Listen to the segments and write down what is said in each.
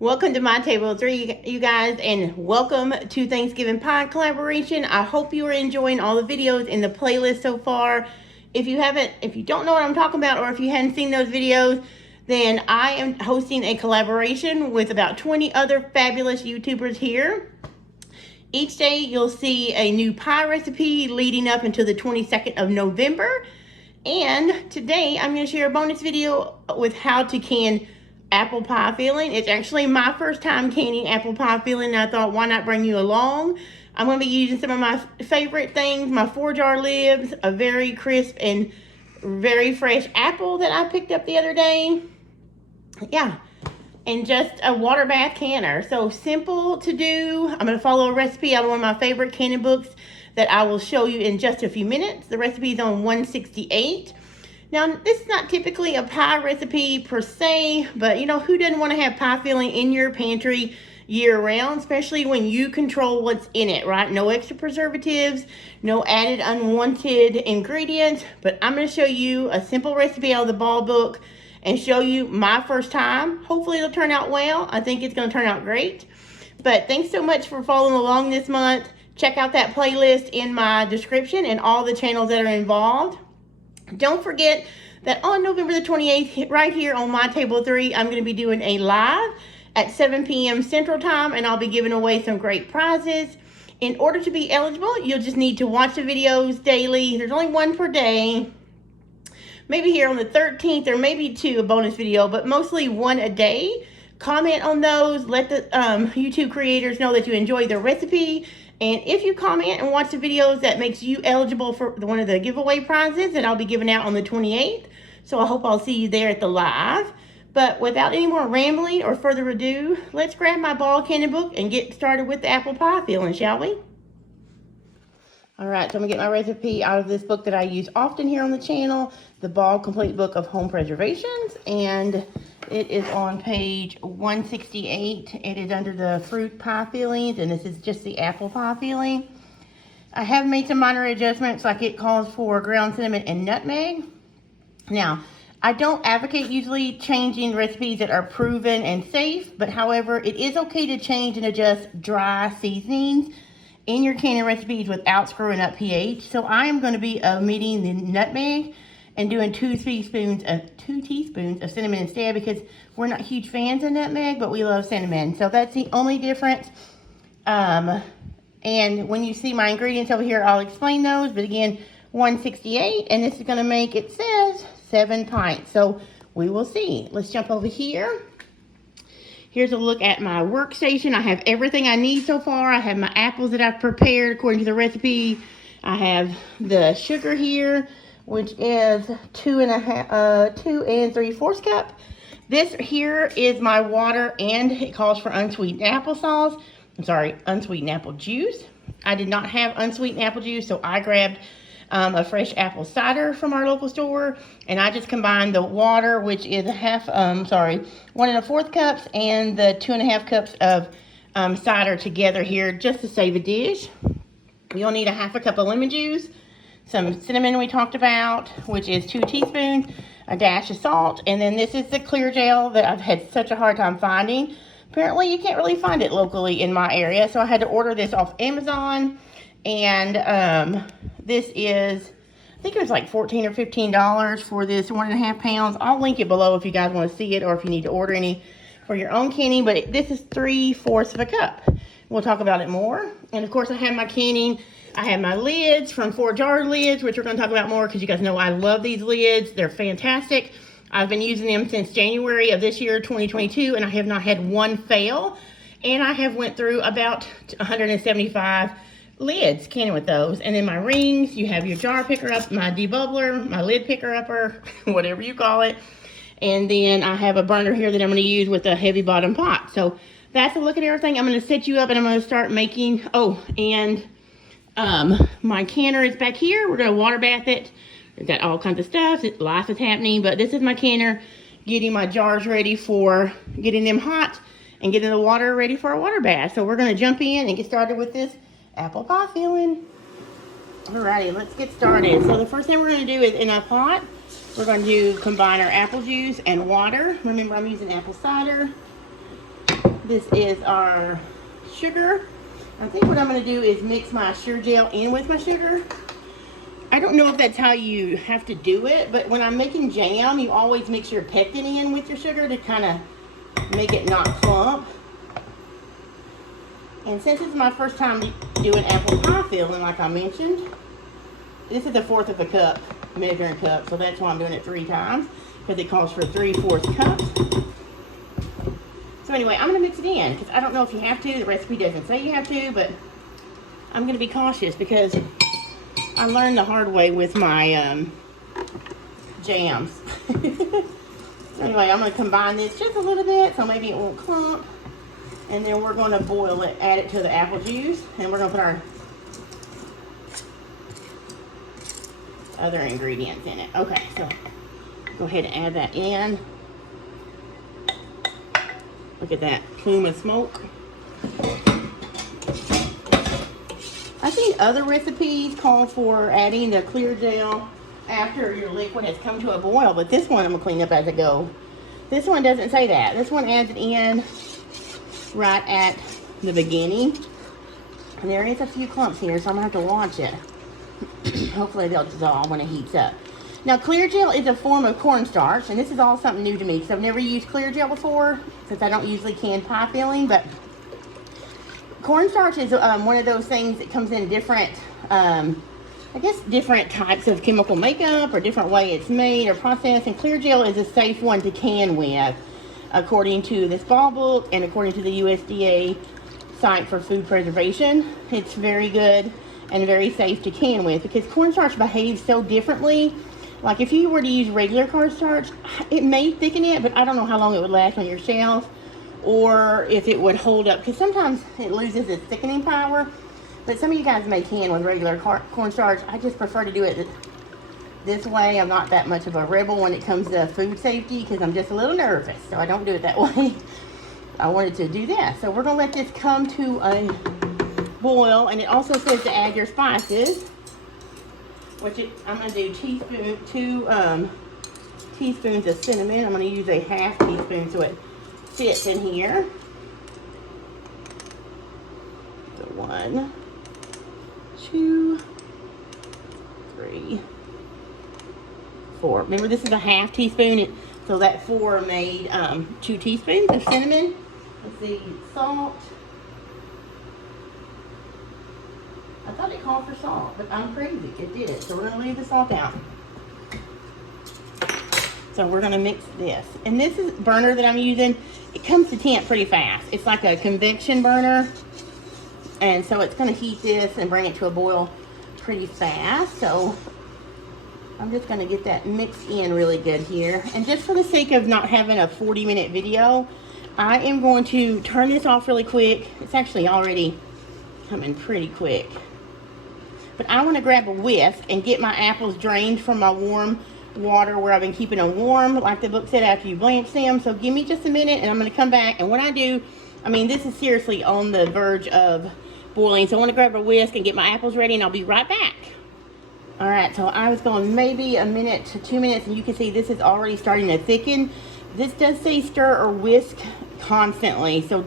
Welcome to My Table of Three, you guys, and welcome to Thanksgiving Pie Collaboration. I hope you are enjoying all the videos in the playlist so far. If you don't know what I'm talking about, or if you hadn't seen those videos, then I am hosting a collaboration with about 20 other fabulous YouTubers here. Each day you'll see a new pie recipe leading up until the 22nd of November. And today I'm going to share a bonus video with how to can apple pie filling. It's actually my first time canning apple pie filling, and I thought, why not bring you along? I'm going to be using some of my favorite things, my 4-jar lids, a very crisp and very fresh apple that I picked up the other day. Yeah, and just a water bath canner. So simple to do. I'm going to follow a recipe out of one of my favorite canning books that I will show you in just a few minutes. The recipe is on 168. Now, this is not typically a pie recipe per se, but you know, who doesn't want to have pie filling in your pantry year round, especially when you control what's in it, right? No extra preservatives, no added unwanted ingredients, but I'm going to show you a simple recipe out of the ball book and show you my first time. Hopefully it'll turn out well. I think it's going to turn out great. But thanks so much for following along this month. Check out that playlist in my description and all the channels that are involved. Don't forget that on November the 28th, right here on My Table of Three, I'm going to be doing a live at 7 p.m. Central Time, and I'll be giving away some great prizes. In order to be eligible, you'll just need to watch the videos daily. There's only one per day. Maybe here on the 13th, or maybe two, a bonus video, but mostly one a day. Comment on those. Let the YouTube creators know that you enjoyed the recipe. And if you comment and watch the videos, that makes you eligible for one of the giveaway prizes that I'll be giving out on the 28th. So I hope I'll see you there at the live. But without any more rambling or further ado, let's grab my ball canning book and get started with the apple pie filling, shall we? All right, so I'm gonna get my recipe out of this book that I use often here on the channel, the Ball Complete Book of Home Preservations, and it is on page 168. It is under the fruit pie fillings, and this is just the apple pie filling. I have made some minor adjustments, like it calls for ground cinnamon and nutmeg. Now, I don't advocate usually changing recipes that are proven and safe, but however, it is okay to change and adjust dry seasonings in your canning recipes without screwing up pH. So I am going to be omitting the nutmeg and doing 2 teaspoons of cinnamon instead, because we're not huge fans of nutmeg, but we love cinnamon. So that's the only difference. And when you see my ingredients over here, I'll explain those. But again, 168, and this is going to make, it says 7 pints. So we will see. Let's jump over here. Here's a look at my workstation. I have everything I need so far. I have my apples that I've prepared according to the recipe. I have the sugar here, which is 2 3/4 cup. This here is my water, and it calls for unsweetened applesauce. I'm sorry, unsweetened apple juice. I did not have unsweetened apple juice, so I grabbed a fresh apple cider from our local store, and I just combined the water, which is 1 1/4 cups, and the 2.5 cups of cider together here, just to save a dish. You'll need 1/2 cup of lemon juice, some cinnamon we talked about, which is 2 teaspoons, a dash of salt, and then this is the clear gel that I've had such a hard time finding. Apparently you can't really find it locally in my area, so I had to order this off Amazon. And this is, I think it was like $14 or $15 for this 1.5 pounds. I'll link it below if you guys want to see it, or if you need to order any for your own canning. But this is 3/4 of a cup. We'll talk about it more. And of course, I have my canning. I have my lids from 4-jar lids, which we're going to talk about more, because you guys know I love these lids. They're fantastic. I've been using them since January of this year, 2022, and I have not had one fail. And I have went through about 175 lids canning with those. And then my rings, you have your jar picker up, my debubbler, my lid picker upper, whatever you call it. And then I have a burner here that I'm going to use with a heavy bottom pot. So that's a look at everything. I'm going to set you up, and I'm going to start making, my canner is back here. We're going to water bath it. We've got all kinds of stuff. Life is happening, but this is my canner, getting my jars ready for getting them hot and getting the water ready for a water bath. So we're going to jump in and get started with this apple pie filling. Alrighty, let's get started. So the first thing we're going to do is, in a pot, we're going to combine our apple juice and water. Remember, I'm using apple cider. This is our sugar. I think what I'm going to do is mix my sugar gel in with my sugar. I don't know if that's how you have to do it, but when I'm making jam, you always mix your pectin in with your sugar to kind of make it not clump. And since this is my first time doing apple pie filling, like I mentioned, this is a 1/4 of a cup, measuring cup, so that's why I'm doing it 3 times, because it calls for 3/4 cups. So anyway, I'm going to mix it in, because I don't know if you have to. The recipe doesn't say you have to, but I'm going to be cautious, because I learned the hard way with my jams. So anyway, I'm going to combine this just a little bit, so maybe it won't clump. And then we're going to boil it, add it to the apple juice, and we're going to put our other ingredients in it. Okay, so go ahead and add that in. Look at that plume of smoke. I think other recipes call for adding the clear gel after your liquid has come to a boil, but this one I'm going to clean up as I go. This one doesn't say that. This one adds it in right at the beginning. And there is a few clumps here, so I'm going to have to watch it. Hopefully they'll dissolve when it heats up. Now, clear gel is a form of cornstarch, and this is all something new to me because I've never used clear gel before, since I don't usually can pie filling, but cornstarch is one of those things that comes in different, I guess, different types of chemical makeup or different way it's made or processed, and clear gel is a safe one to can with, according to this ball book and according to the USDA site for food preservation. It's very good and very safe to can with because cornstarch behaves so differently. Like if you were to use regular cornstarch, it may thicken it, but I don't know how long it would last on your shelf or if it would hold up, because sometimes it loses its thickening power. But some of you guys may can with regular cornstarch. I just prefer to do it this way. I'm not that much of a rebel when it comes to food safety because I'm just a little nervous, so I don't do it that way. I wanted to do that. So we're going to let this come to a boil, and it also says to add your spices, which I'm going to do two teaspoons of cinnamon. I'm going to use a 1/2 teaspoon so it fits in here. So 1, 2, 3, 4. Remember, this is a 1/2 teaspoon, so that 4 made 2 teaspoons of cinnamon. Let's see, salt. I thought it called for salt, but I'm crazy. It did it, so we're going to leave the salt out. So we're going to mix this. And this is burner that I'm using. It comes to temp pretty fast. It's like a convection burner. And so it's going to heat this and bring it to a boil pretty fast. So I'm just going to get that mixed in really good here. And just for the sake of not having a 40-minute video, I am going to turn this off really quick. It's actually already coming pretty quick. But I want to grab a whisk and get my apples drained from my warm water where I've been keeping them warm, like the book said, after you blanch them. So give me just a minute and I'm going to come back. And when I do, I mean, this is seriously on the verge of boiling. So I want to grab a whisk and get my apples ready, and I'll be right back. All right, so I was going maybe a minute to 2 minutes, and you can see this is already starting to thicken. This does say stir or whisk constantly. So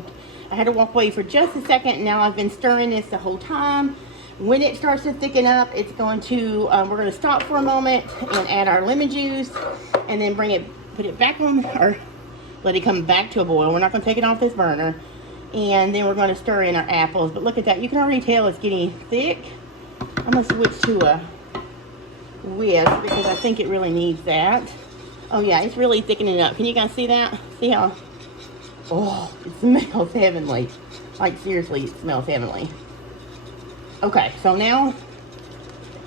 I had to walk away for just a second. Now I've been stirring this the whole time. When it starts to thicken up, it's going to, we're going to stop for a moment and add our lemon juice, and then put it back on, or let it come back to a boil. We're not going to take it off this burner. And then we're going to stir in our apples. But look at that. You can already tell it's getting thick. I'm going to switch to a whisk because I think it really needs that. Oh yeah, it's really thickening up. Can you guys see that? See how, oh, it smells heavenly. Like seriously, it smells heavenly. Okay, so now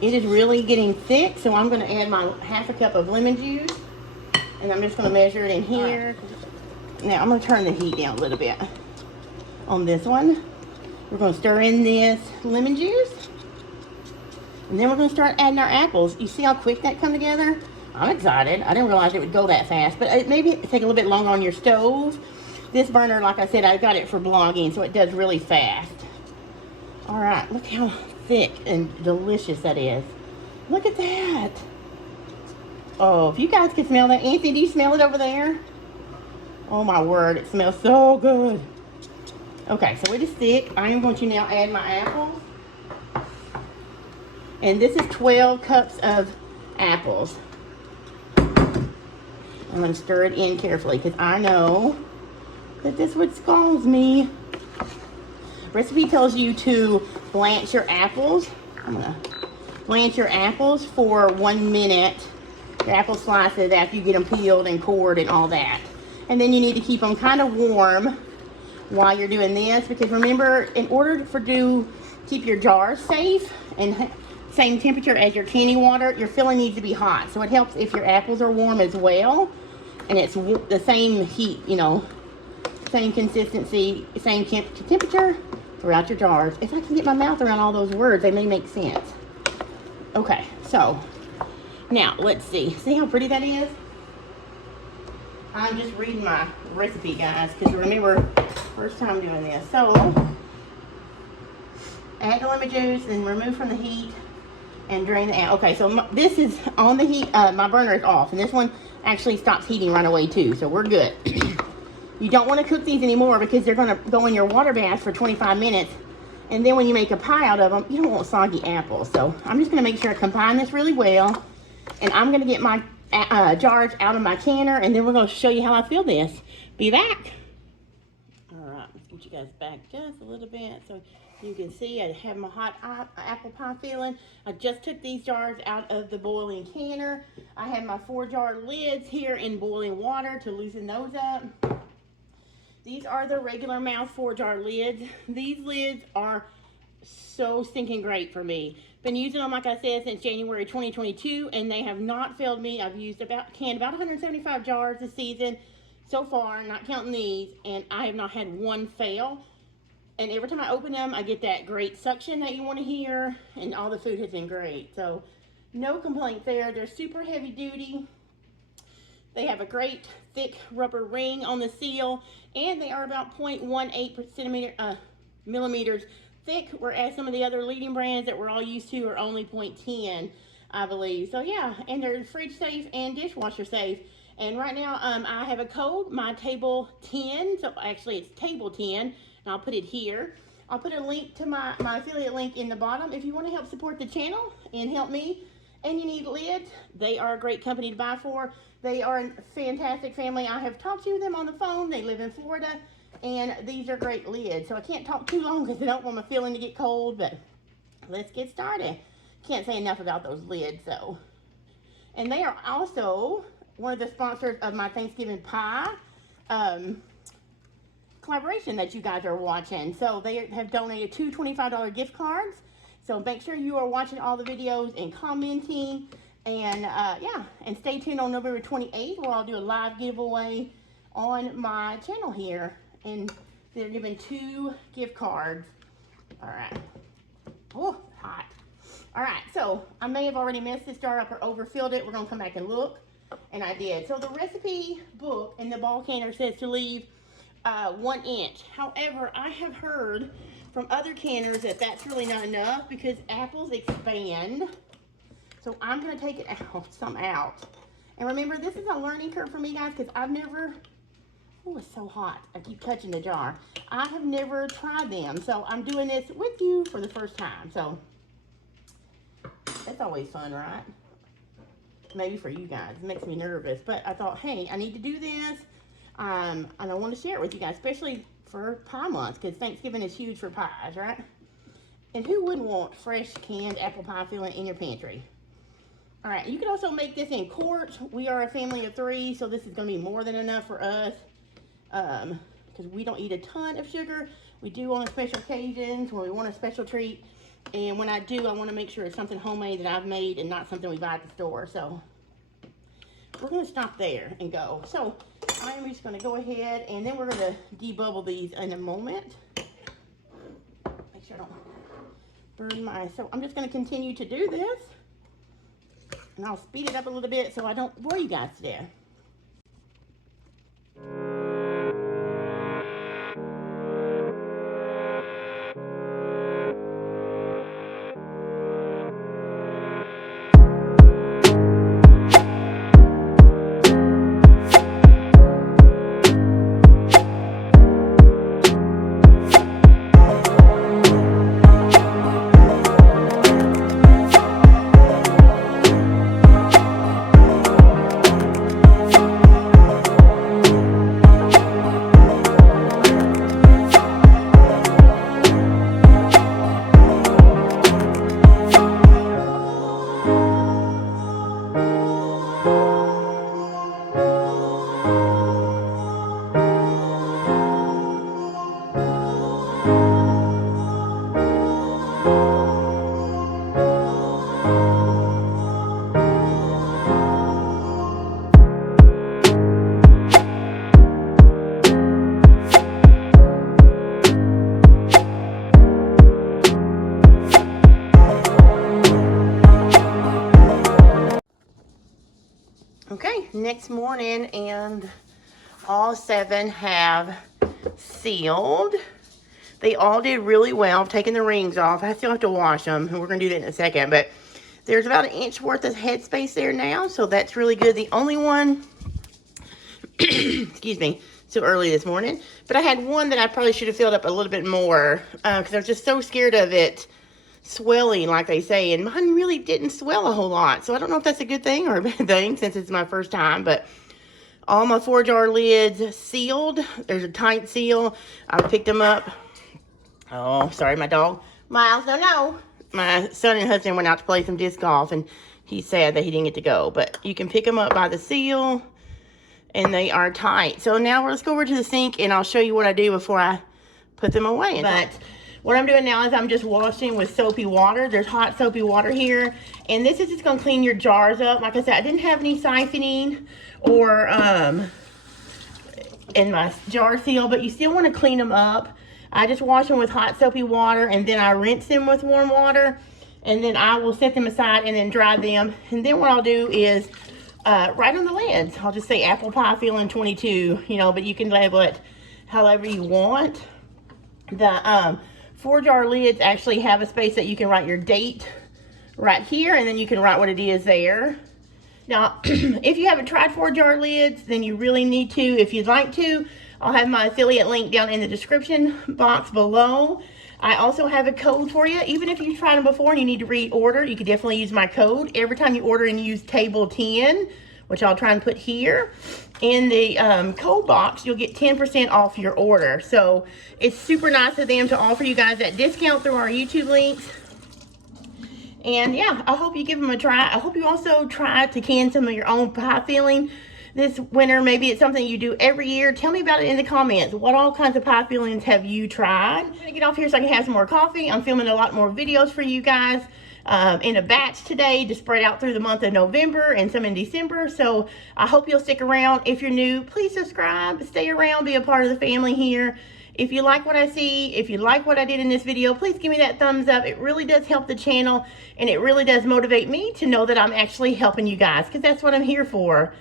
it is really getting thick, so I'm going to add my 1/2 cup of lemon juice, and I'm just going to measure it in here. Now I'm going to turn the heat down a little bit on this one. We're going to stir in this lemon juice, and then we're going to start adding our apples. You see how quick that come together? I'm excited. I didn't realize it would go that fast, but it maybe take a little bit longer on your stove. This burner, like I said, I got it for blogging, so it does really fast. All right, look how thick and delicious that is. Look at that. Oh, if you guys can smell that. Anthony, do you smell it over there? Oh my word, it smells so good. Okay, so it is thick. I am going to now add my apples. And this is 12 cups of apples. I'm going to stir it in carefully because I know that this would scald me. Recipe tells you to blanch your apples. I'm going to blanch your apples for 1 minute. Your apple slices after you get them peeled and cored and all that. And then you need to keep them kind of warm while you're doing this, because remember, in order to keep your jars safe and same temperature as your canning water, your filling needs to be hot. So it helps if your apples are warm as well, and it's the same heat, you know, same consistency, same temperature throughout your jars. If I can get my mouth around all those words, they may make sense. Okay, so now let's see. See how pretty that is? I'm just reading my recipe, guys, because remember, first time doing this. So add the lemon juice, then remove from the heat and drain the out. Okay, so this is on the heat. My burner is off, and this one actually stops heating right away too, so we're good. You don't want to cook these anymore because they're going to go in your water bath for 25 minutes, and then when you make a pie out of them, you don't want soggy apples. So I'm just going to make sure I combine this really well, and I'm going to get my jars out of my canner, and then we're going to show you how I fill this. Be back. All right, let's get you guys back just a little bit so you can see I have my hot apple pie filling. I just took these jars out of the boiling canner. I have my 4-jar lids here in boiling water to loosen those up. These are the regular mouth 4-jar lids. These lids are so stinking great for me. Been using them, like I said, since January 2022, and they have not failed me. I've used canned about 175 jars this season so far, not counting these, and I have not had one fail. And every time I open them, I get that great suction that you want to hear, and all the food has been great. So no complaints there. They're super heavy duty. They have a great thick rubber ring on the seal, and they are about 0.18 millimeters thick, whereas some of the other leading brands that we're all used to are only 0.10, I believe. So yeah, and they're fridge safe and dishwasher safe. And right now, I have a code, mytable10. So actually, it's table 10, and I'll put it here. I'll put a link to my affiliate link in the bottom. If you want to help support the channel and help me, and you need lids, they are a great company to buy for. They are a fantastic family. I have talked to them on the phone. They live in Florida, and these are great lids. So I can't talk too long because I don't want my filling to get cold, but let's get started. Can't say enough about those lids, though. And they are also one of the sponsors of my Thanksgiving pie collaboration that you guys are watching. So they have donated 2 $25 gift cards. So make sure you are watching all the videos and commenting. And yeah, and stay tuned on November 28th where I'll do a live giveaway on my channel here. And they're giving 2 gift cards. All right. Oh, hot. All right, so I may have already messed this jar up or overfilled it. We're gonna come back and look, and I did. So the recipe book in the ball canner says to leave 1 inch. However, I have heard from other canners that that's really not enough because apples expand. So I'm gonna take it out. And remember, this is a learning curve for me, guys, because I've never, oh, it's so hot. I keep touching the jar. I have never tried them. So I'm doing this with you for the first time. So that's always fun, right? Maybe for you guys, it makes me nervous. But I thought, hey, I need to do this. And I want to share it with you guys, especially for pie month, because Thanksgiving is huge for pies, right? And who wouldn't want fresh canned apple pie filling in your pantry? All right, you can also make this in quarts. We are a family of 3, so this is going to be more than enough for us because we don't eat a ton of sugar. We do on special occasions when we want a special treat. And when I do, I want to make sure it's something homemade that I've made and not something we buy at the store. So we're going to stop there and go. So I'm just going to go ahead, and then we're going to debubble these in a moment. Make sure I don't burn my... So I'm just going to continue to do this. And I'll speed it up a little bit so I don't bore you guys to death. next morning, and all 7 have sealed. They all did really well. I've taken the rings off. I still have to wash them, and we're going to do that in a second. But there's about 1 inch worth of headspace there now, so that's really good. The only one, excuse me, so early this morning, but I had one that I probably should have filled up a little bit more because I was just so scared of it swelling, like they say, and mine really didn't swell a whole lot. So I don't know if that's a good thing or a bad thing since it's my first time, but all my 4-jar lids sealed. There's a tight seal. I picked them up. Oh, sorry, my dog. Miles, no. My son and husband went out to play some disc golf, and he's sad that he didn't get to go. But you can pick them up by the seal, and they are tight. So now let's go over to the sink, and I'll show you what I do before I put them away. But what I'm doing now is I'm just washing with soapy water. There's hot soapy water here, and this is just going to clean your jars up. Like I said, I didn't have any siphoning or in my jar seal, but you still want to clean them up. I just wash them with hot soapy water, and then I rinse them with warm water, and then I will set them aside and then dry them. And then what I'll do is write on the lids. I'll just say apple pie filling 22, you know, but you can label it however you want. The 4-jar lids actually have a space that you can write your date right here, and then you can write what it is there. Now, if you haven't tried 4-jar lids, then you really need to. If you'd like to, I'll have my affiliate link down in the description box below. I also have a code for you. Even if you've tried them before and you need to reorder, you can definitely use my code. Every time you order and use table 10, which I'll try and put here, in the code box, you'll get 10% off your order. So it's super nice of them to offer you guys that discount through our YouTube links. And yeah, I hope you give them a try. I hope you also try to can some of your own pie filling this winter. Maybe it's something you do every year. Tell me about it in the comments. What all kinds of pie fillings have you tried? I'm gonna get off here so I can have some more coffee. I'm filming a lot more videos for you guys in a batch today to spread out through the month of November and some in December. So I hope you'll stick around. If you're new, please subscribe, stay around, be a part of the family here. If you like what I see, if you like what I did in this video, please give me that thumbs up. It really does help the channel, and it really does motivate me to know that I'm actually helping you guys, because that's what I'm here for.